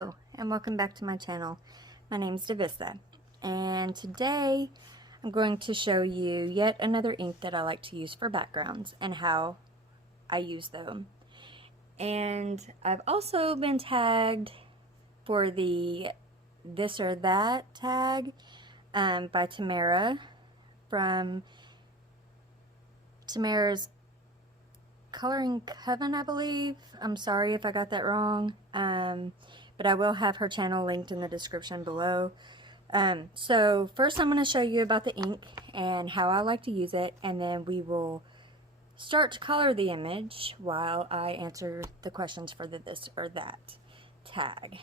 Hello and welcome back to my channel. My name is Davissa, and today I'm going to show you yet another ink that I like to use for backgrounds and how I use them. And I've also been tagged for the this or that tag by Tamara from Tamara's Coloring Coven, I believe. I'm sorry if I got that wrong. But I will have her channel linked in the description below. So first I'm going to show you about the ink and how I like to use it, and then we will start to color the image while I answer the questions for the this or that tag.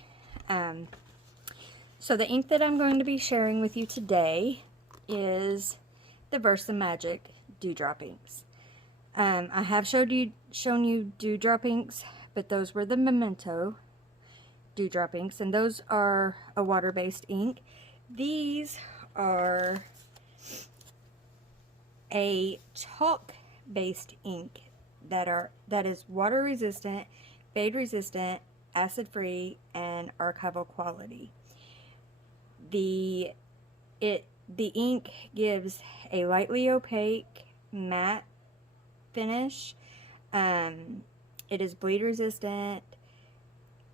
So the ink that I'm going to be sharing with you today is the Versamagic Dewdrop inks. I have shown you Dewdrop inks, but those were the Memento Dewdrop inks, and those are a water-based ink. These are a chalk-based ink that is water resistant, fade resistant, acid free, and archival quality. The ink gives a lightly opaque matte finish. It is bleed resistant,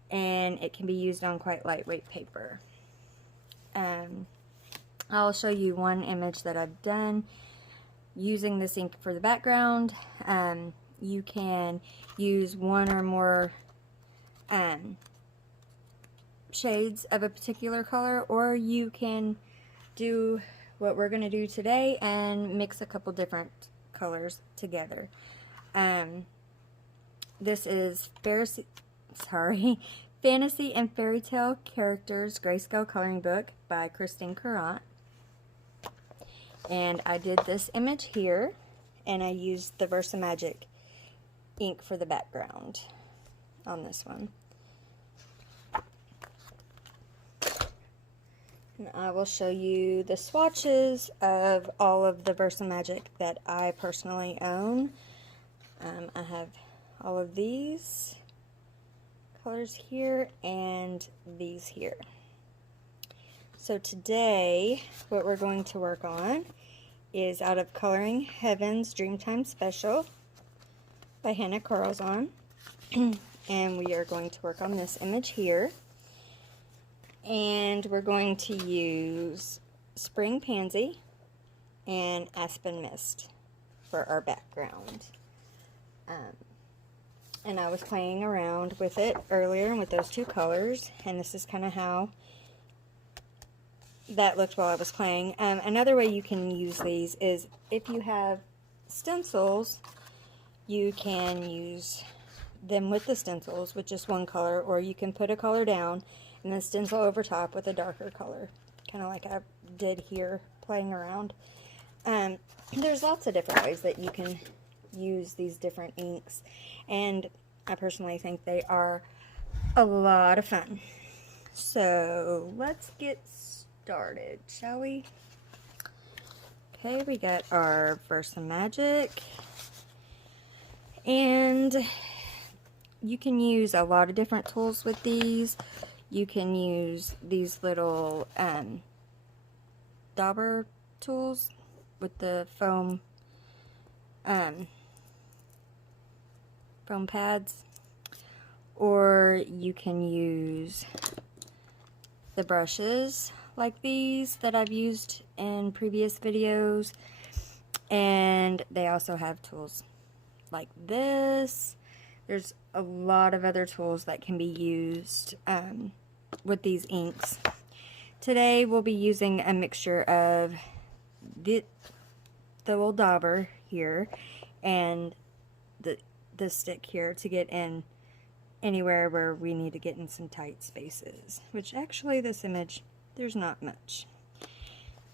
and it can be used on quite lightweight paper. I'll show you one image that I've done using this ink for the background. You can use one or more shades of a particular color, or you can do what we're going to do today and mix a couple different colors together. This is Fantasy and Fairy Tale Characters Grayscale Coloring Book by Christine Courant. And I did this image here, and I used the Versamagic ink for the background on this one. And I will show you the swatches of all of the Versamagic that I personally own. I have all of these colors here and these here. So today what we're going to work on is out of Coloring Heaven's Dreamtime Special by Hannah Carlzon. And we are going to work on this image here. And we're going to use Spring Pansy and Aspen Mist for our background. And I was playing around with it earlier with those two colors, and this is kind of how that looked while I was playing. Another way you can use these is if you have stencils, you can use them with the stencils with just one color, or you can put a color down and then stencil over top with a darker color, kind of like I did here playing around. There's lots of different ways that you can use these different inks, and I personally think they are a lot of fun. So let's get started, shall we? Okay, we got our Versamagic, and you can use a lot of different tools with these. You can use these little dauber tools with the foam pads, or you can use the brushes like these that I've used in previous videos, and they also have tools like this. There's a lot of other tools that can be used with these inks. Today we'll be using a mixture of the little dauber here and the stick here to get in anywhere where we need to get in some tight spaces, which actually this image there's not much.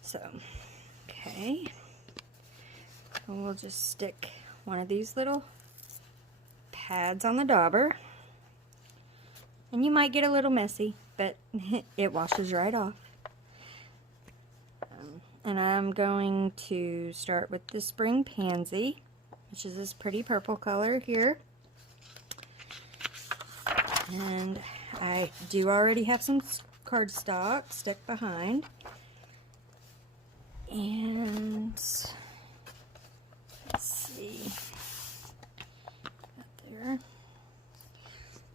So okay, and we'll just stick one of these little pads on the dauber, and you might get a little messy, but it washes right off. And I'm going to start with the Spring Pansy, which is this pretty purple color here. And I do already have some cardstock stuck behind. And let's see. Right there.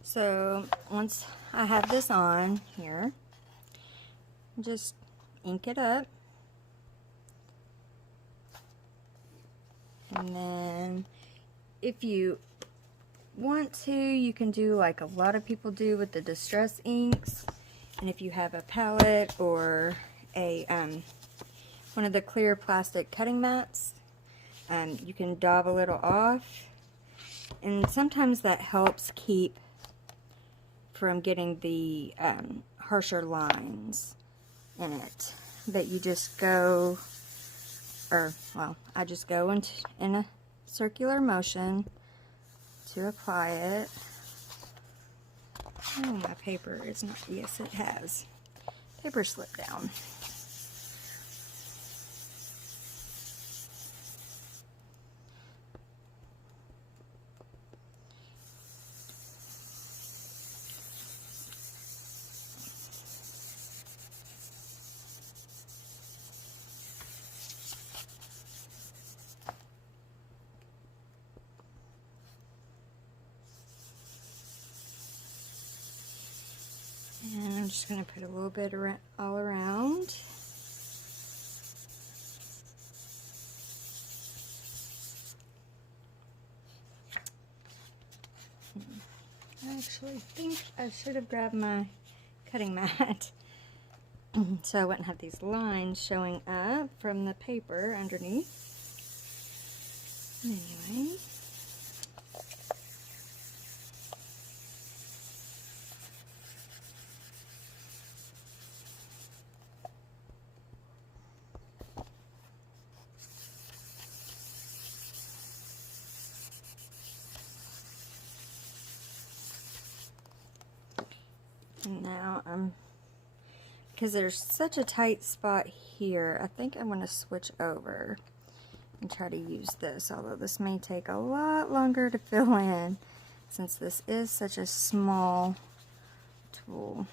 So once I have this on here, just ink it up. And then if you want to, you can do like a lot of people do with the distress inks. And if you have a palette or a one of the clear plastic cutting mats, you can daub a little off. And sometimes that helps keep from getting the harsher lines in it. But you just go, I just go in a circular motion to apply it. Oh, my paper is not, yes it has. Paper slipped down. And I'm just going to put a little bit all around. I actually think I should have grabbed my cutting mat so I wouldn't have these lines showing up from the paper underneath. Anyway. And now because there's such a tight spot here, I think I'm going to switch over and try to use this, although this may take a lot longer to fill in since this is such a small tool.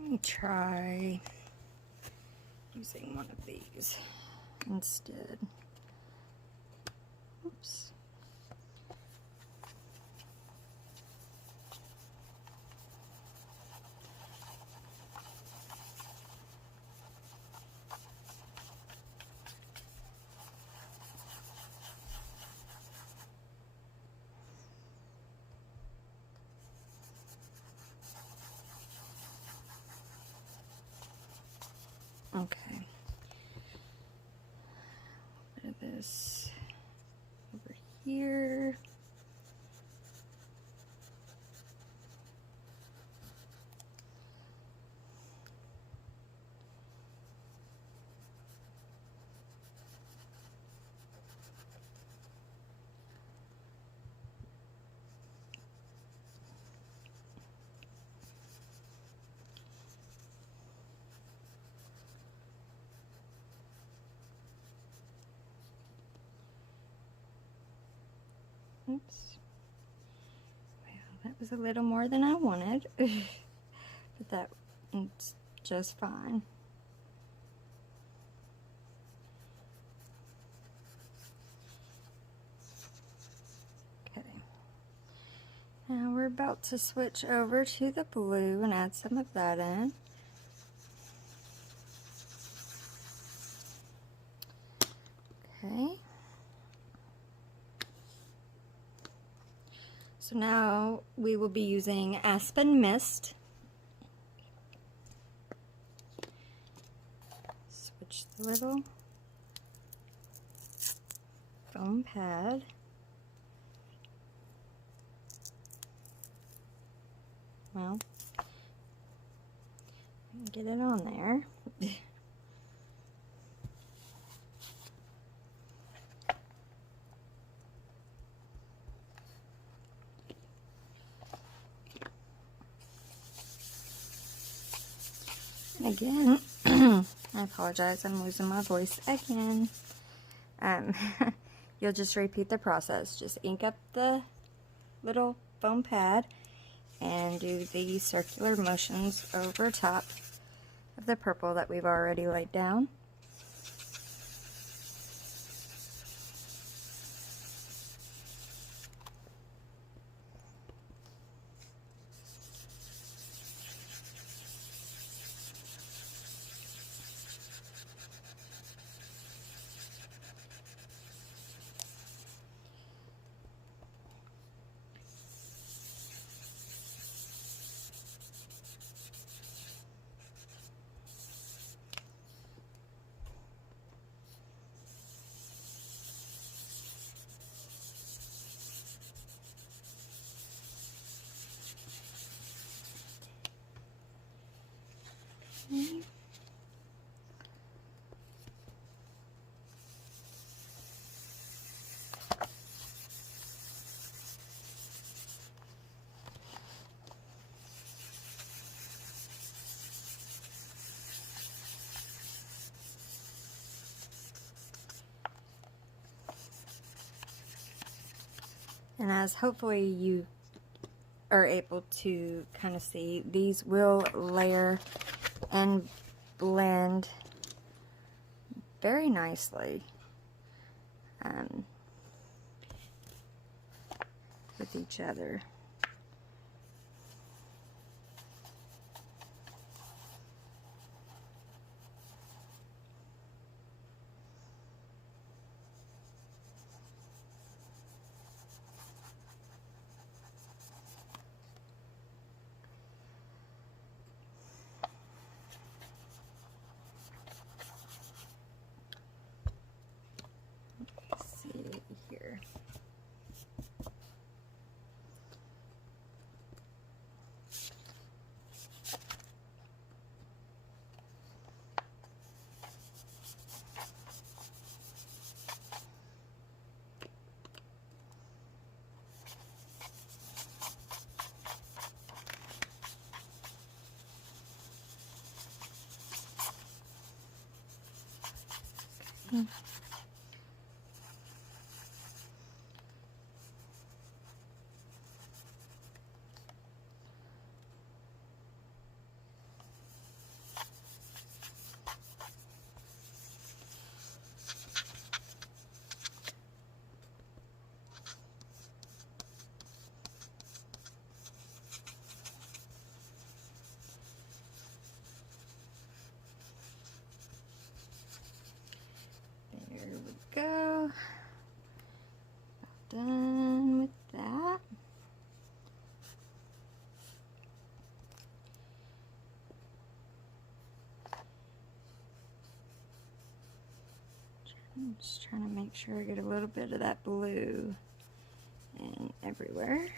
Let me try using one of these instead. Oops. Okay. Put this over here. Oops. Well, that was a little more than I wanted, but that's just fine. Okay. Now we're about to switch over to the blue and add some of that in. Okay. So now we will be using Aspen Mist. Switch the little foam pad. Well, get it on there. Again, I apologize, I'm losing my voice again. You'll just repeat the process. Just ink up the little foam pad and do the circular motions over top of the purple that we've already laid down. Okay. And as hopefully you are able to kind of see, these will layer and blend very nicely with each other. Here. There we go. Done with that. I'm just trying to make sure I get a little bit of that blue in everywhere.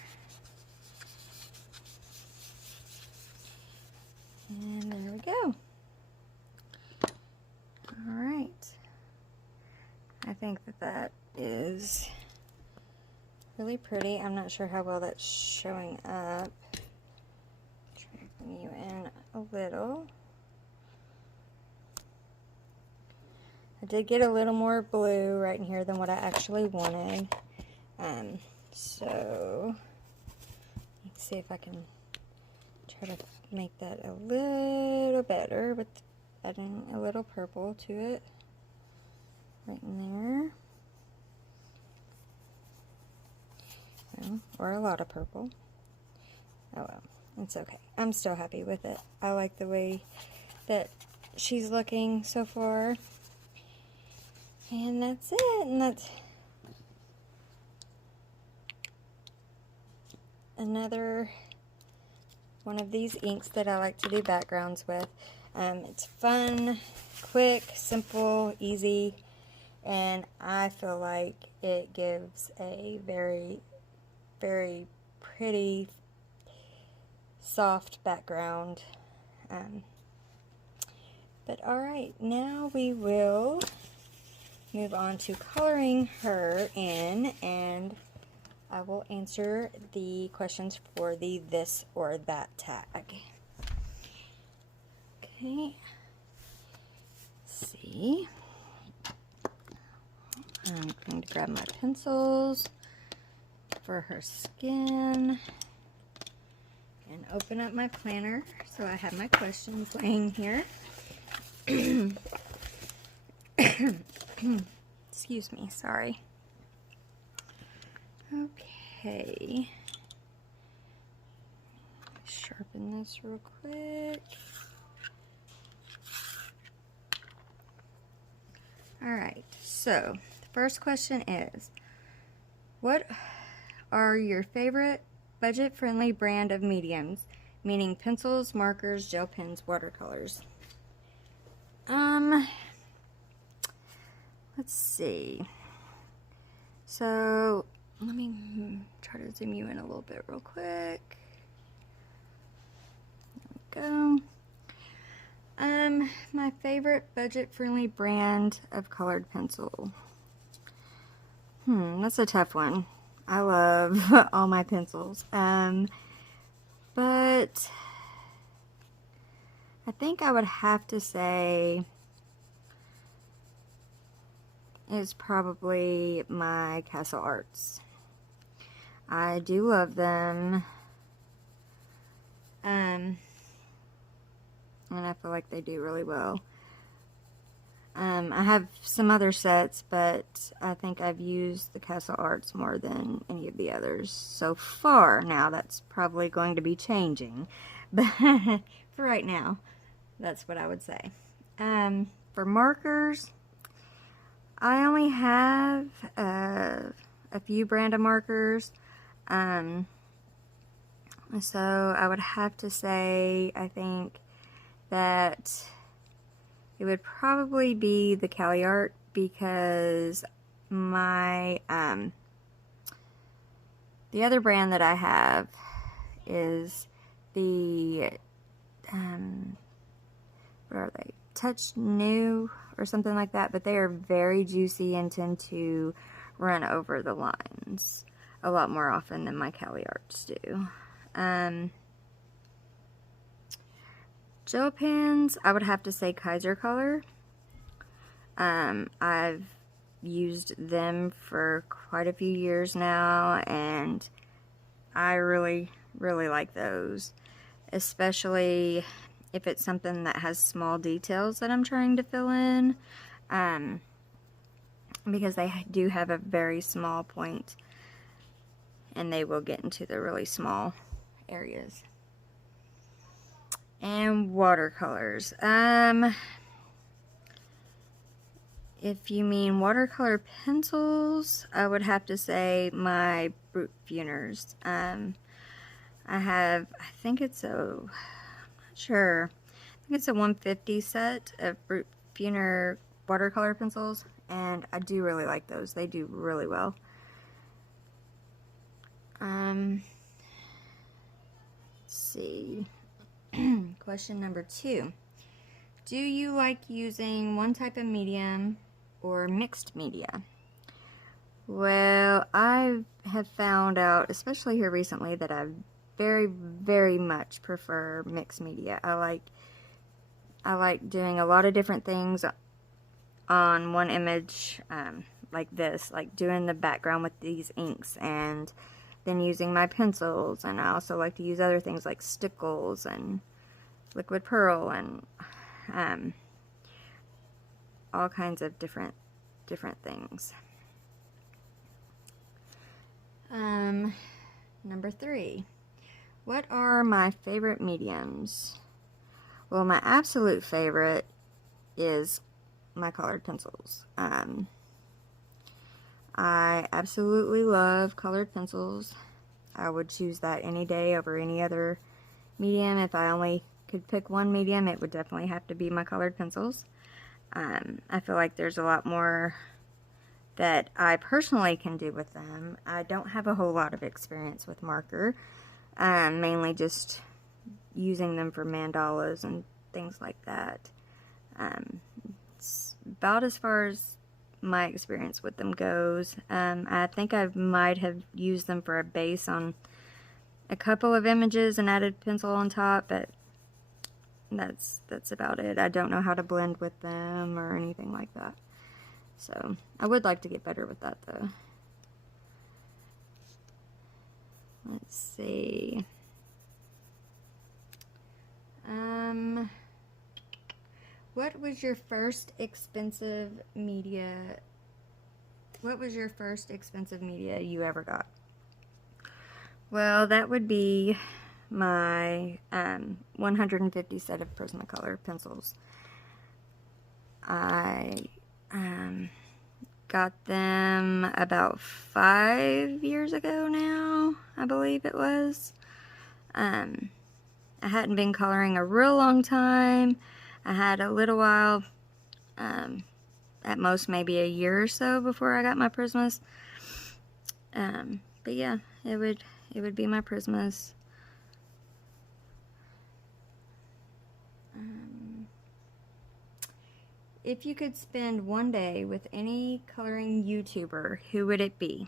And there we go. Alright. I think that that is really pretty. I'm not sure how well that's showing up. Try to bring you in a little. I did get a little more blue right in here than what I actually wanted. So let's see if I can try to make that a little better with adding a little purple to it. Right in there. Well, or a lot of purple. Oh well, it's okay. I'm still happy with it. I like the way that she's looking so far. And that's it. And that's another one of these inks that I like to do backgrounds with. It's fun, quick, simple, easy, and I feel like it gives a very, very pretty soft background. But alright, now we will move on to coloring her in, and I will answer the questions for the this or that tag. Okay, let's see. I'm going to grab my pencils for her skin and open up my planner so I have my questions laying here. Excuse me, sorry. Okay. Sharpen this real quick. Alright, so the first question is, what are your favorite budget-friendly brand of mediums? Meaning pencils, markers, gel pens, watercolors. Let's see. So, let me try to zoom you in a little bit real quick. There we go. My favorite budget-friendly brand of colored pencil. That's a tough one. I love all my pencils. But I think I would have to say is probably my Castle Arts. I do love them. And I feel like they do really well. I have some other sets, but I think I've used the Castle Arts more than any of the others so far. Now, that's probably going to be changing, but for right now, that's what I would say. For markers, I only have a few brand of markers, so I would have to say, I think that it would probably be the Cali Art, because my the other brand that I have is the what are they? Touch New or something like that, but they are very juicy and tend to run over the lines a lot more often than my Cali Arts do. Gel pens, I would have to say Kaiser Color. I've used them for quite a few years now, and I really, really like those, especially if it's something that has small details that I'm trying to fill in, because they do have a very small point, and they will get into the really small areas. And watercolors. If you mean watercolor pencils, I would have to say my Brute Funers. I think it's I'm not sure. I think it's a 150 set of Brute Funer watercolor pencils, and I do really like those. They do really well. Let's see. Question number 2. Do you like using one type of medium or mixed media? Well, I have found out, especially here recently, that I very, very much prefer mixed media. I like doing a lot of different things on one image, like this, like doing the background with these inks, and then using my pencils, and I also like to use other things like stickles and liquid pearl and all kinds of different things. Number 3. What are my favorite mediums? Well, my absolute favorite is my colored pencils. I absolutely love colored pencils. I would choose that any day over any other medium. If I only could pick one medium, it would definitely have to be my colored pencils. I feel like there's a lot more that I personally can do with them. I don't have a whole lot of experience with marker, mainly just using them for mandalas and things like that. It's about as far as my experience with them goes. I think I might have used them for a base on a couple of images and added pencil on top, but that's about it. I don't know how to blend with them or anything like that. So I would like to get better with that though. Let's see. What was your first expensive media? What was your first expensive media you ever got? Well, that would be my 150 set of Prismacolor pencils. I got them about 5 years ago now, I believe it was. I hadn't been coloring a real long time. I had a little while, at most maybe a year or so before I got my Prismas. But yeah, it would be my Prismas. If you could spend one day with any coloring YouTuber, who would it be?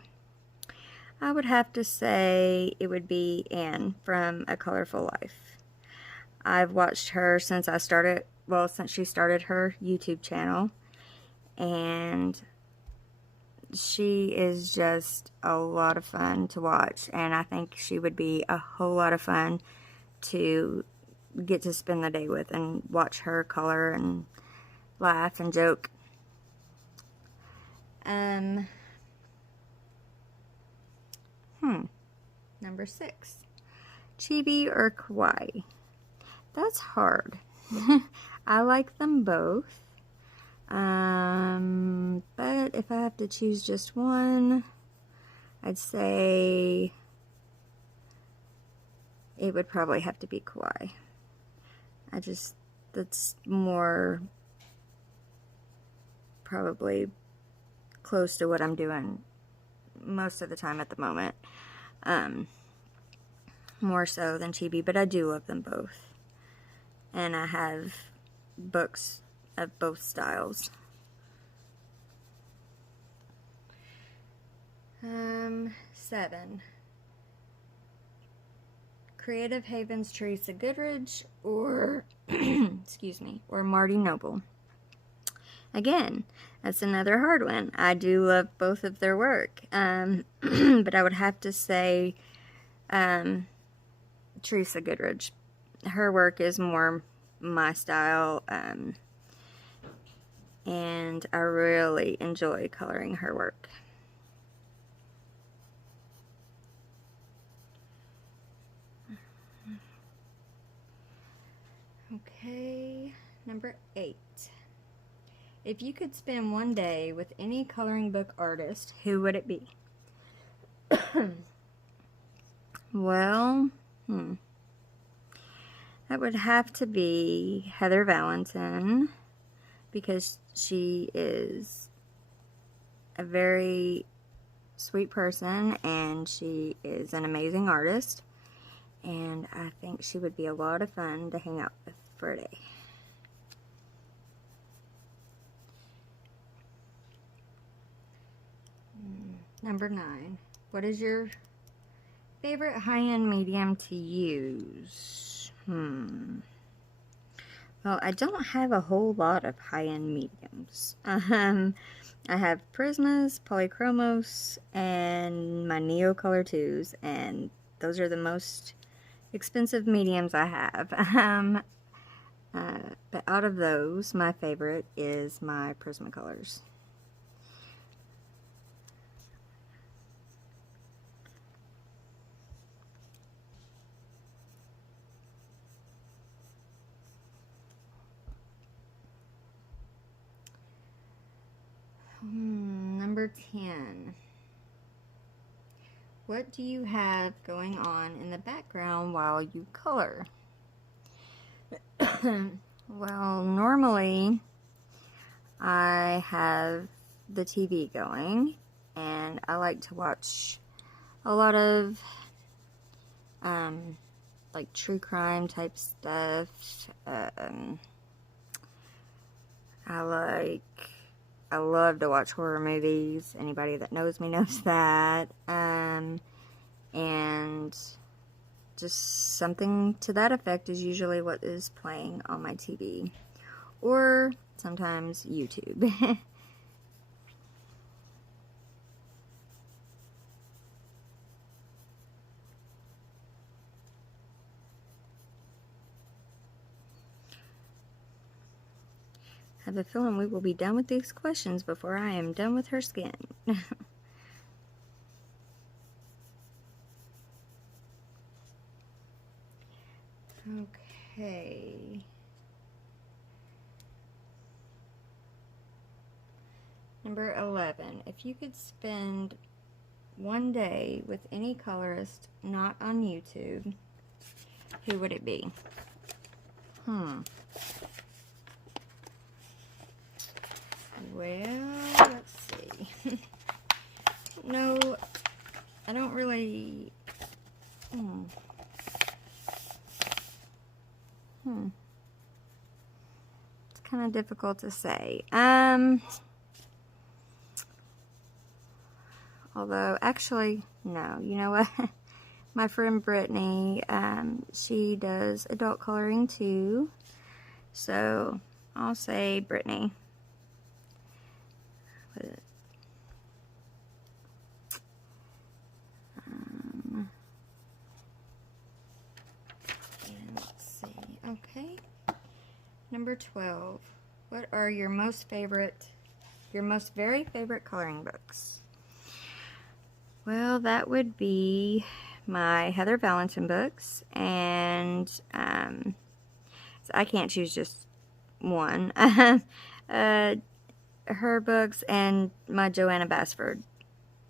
I would have to say it would be Anne from A Colorful Life. I've watched her since since she started her YouTube channel, and she is just a lot of fun to watch, and I think she would be a whole lot of fun to get to spend the day with and watch her color and laugh and joke. Number 6. Chibi or Kawaii? That's hard. I like them both. But if I have to choose just one, I'd say it would probably have to be Kawaii. That's more probably close to what I'm doing most of the time at the moment. More so than Chibi, but I do love them both. And I have books of both styles. 7. Creative Haven's Teresa Goodrich or excuse me, or Marty Noble. Again, that's another hard one. I do love both of their work, but I would have to say Teresa Goodrich. Her work is more my style, and I really enjoy coloring her work. Okay, number 8. If you could spend one day with any coloring book artist, who would it be? Well, that would have to be Heather Valentin, because she is a very sweet person and she is an amazing artist, and I think she would be a lot of fun to hang out with for a day. Number 9. What is your favorite high-end medium to use? Well, I don't have a whole lot of high-end mediums. I have Prismas, Polychromos, and my Neo Color 2s, and those are the most expensive mediums I have. But out of those, my favorite is my Prismacolors. Number 10. What do you have going on in the background while you color? Well, normally I have the TV going, and I like to watch a lot of like true crime type stuff. I love to watch horror movies. Anybody that knows me knows that. And just something to that effect is usually what is playing on my TV. Or sometimes YouTube. I have a feeling we will be done with these questions before I am done with her skin. Okay. Number 11. If you could spend one day with any colorist not on YouTube, who would it be? Well, let's see. No, I don't really... It's kind of difficult to say. Although, actually, no. You know what? My friend Brittany, she does adult coloring too. So, I'll say Brittany. Let's see. Okay. Number 12. What are your most very favorite coloring books? Well, that would be my Heather Valentin books, and so I can't choose just one. Her books and my Joanna Basford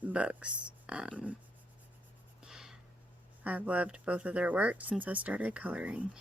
books. I've loved both of their work since I started coloring.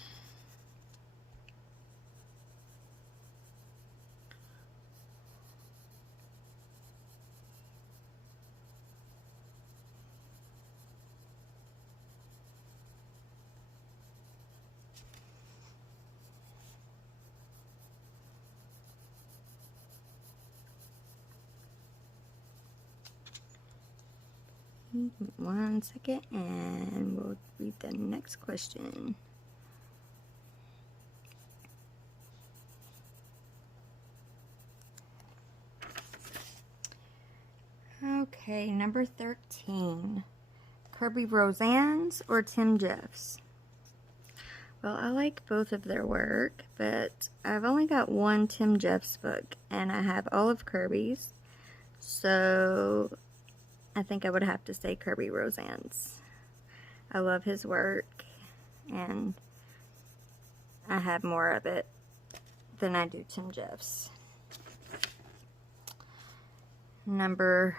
One second, and we'll read the next question. Okay, number 13. Kirby Roseanne's or Tim Jeff's? Well, I like both of their work, but I've only got one Tim Jeff's book, and I have all of Kirby's, so I think I would have to say Kirby Roseanne's. I love his work, and I have more of it than I do Tim Jeff's. Number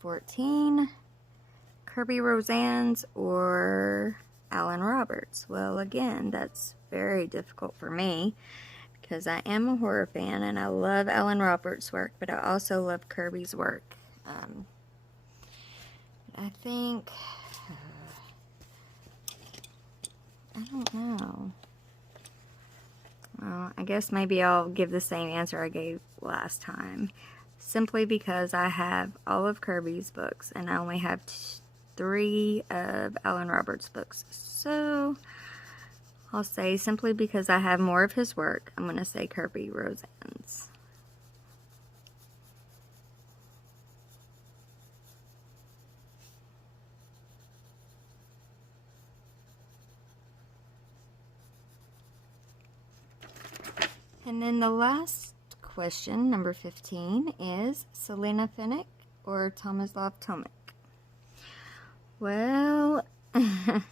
14, Kirby Roseanne's or Alan Roberts. Well, again, that's very difficult for me because I am a horror fan and I love Alan Roberts' work, but I also love Kirby's work. I think, I don't know. Well, I guess maybe I'll give the same answer I gave last time. Simply because I have all of Kirby's books and I only have 3 of Alan Roberts' books. So, I'll say simply because I have more of his work, I'm going to say Kirby Roseanne's. And then the last question, number 15, is Selena Finnick or Tomislav Tomic? Well, I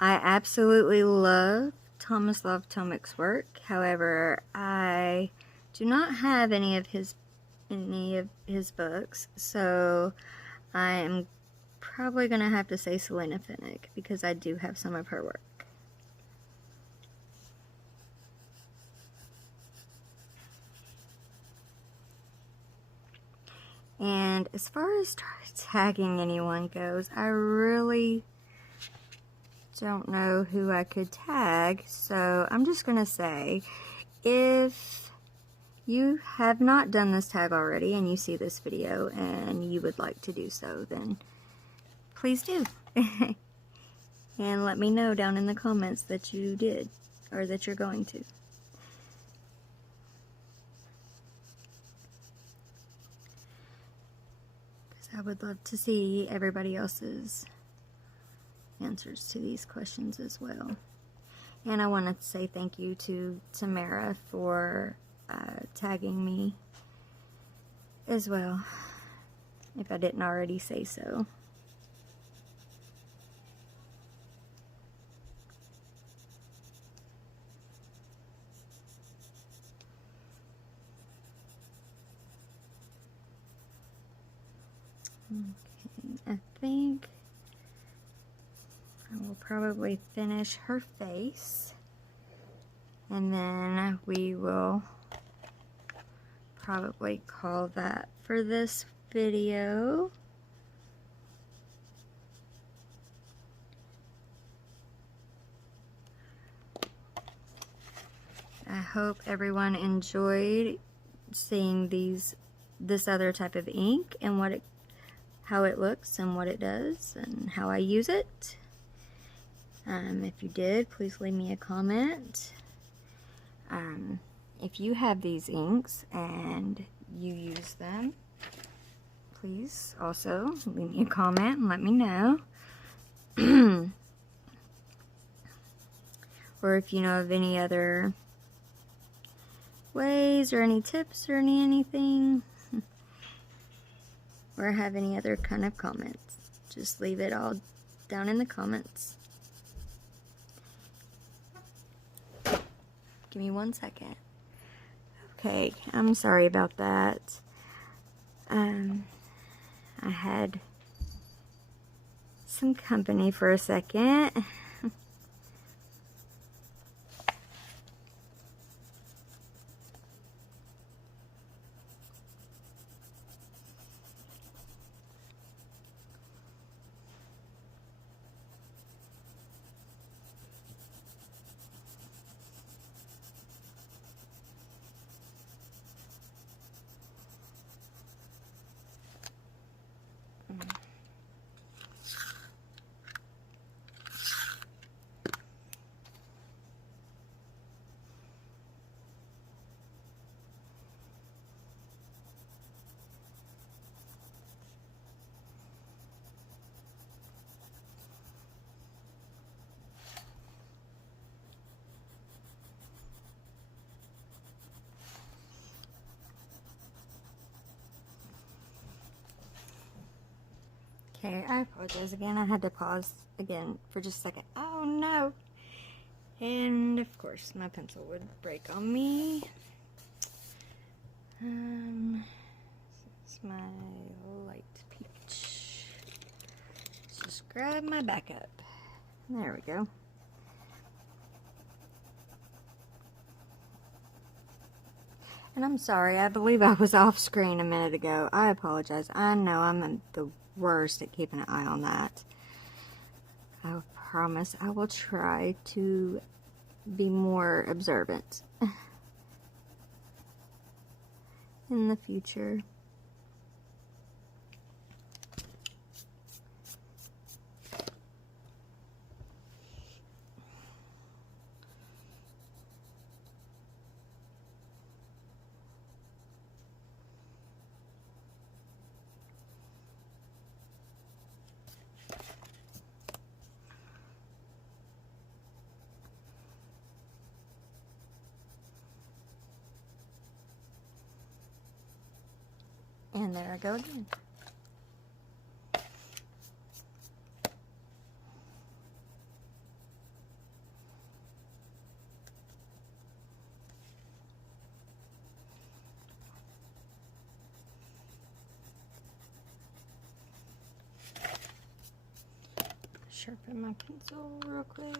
absolutely love Tomislav Tomic's work. However, I do not have any of his books, so I am probably going to have to say Selena Finnick because I do have some of her work. And as far as tagging anyone goes, I really don't know who I could tag, so I'm just gonna say, if you have not done this tag already and you see this video and you would like to do so, then please do. And let me know down in the comments that you did, or that you're going to. Because I would love to see everybody else's answers to these questions as well. And I want to say thank you to Tamara for tagging me as well, if I didn't already say so. Okay, I think I will probably finish her face, and then we will probably call that for this video. I hope everyone enjoyed seeing this other type of ink and how it looks and what it does and how I use it. If you did, please leave me a comment. If you have these inks and you use them, please also leave me a comment and let me know. Or if you know of any other ways or any tips or anything, or have any other kind of comments, just leave it all down in the comments. Give me 1 second. Okay, I'm sorry about that. I had some company for a second. Okay, I apologize again. I had to pause again for just a second. Oh no! And of course, my pencil would break on me. This is my light peach. Let's just grab my backup. There we go. And I'm sorry, I believe I was off screen a minute ago. I apologize. I know I'm the worst at keeping an eye on that. I promise I will try to be more observant in the future. And there I go again. Sharpen my pencil real quick.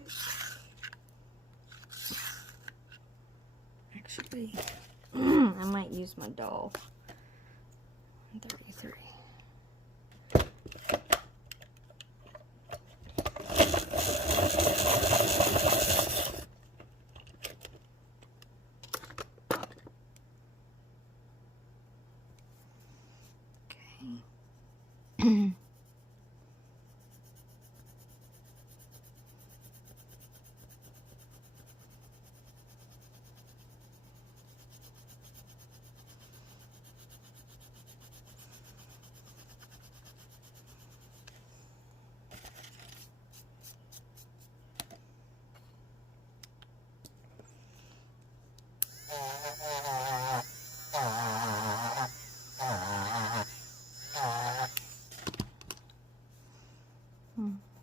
Actually, I might use my doll 33. Okay.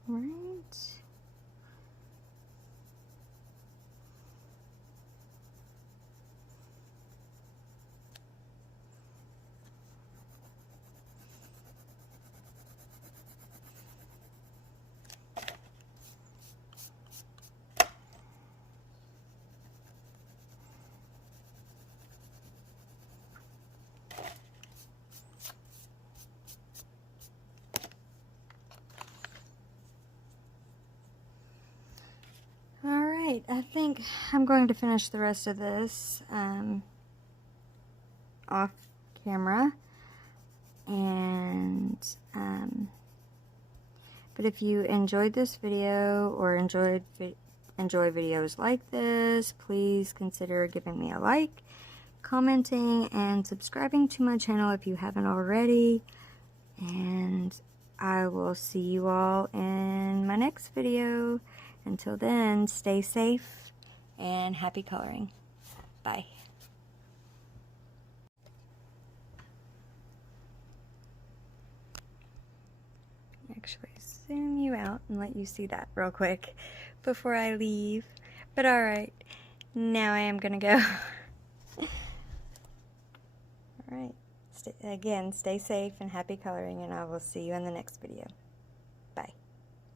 Right. Alright, I think I'm going to finish the rest of this off camera. And but if you enjoyed this video or enjoy videos like this, please consider giving me a like, commenting, and subscribing to my channel if you haven't already. And I will see you all in my next video. Until then, stay safe and happy coloring. Bye. Actually zoom you out and let you see that real quick before I leave. But alright, now I am gonna go. Alright, again, stay safe and happy coloring, and I will see you in the next video.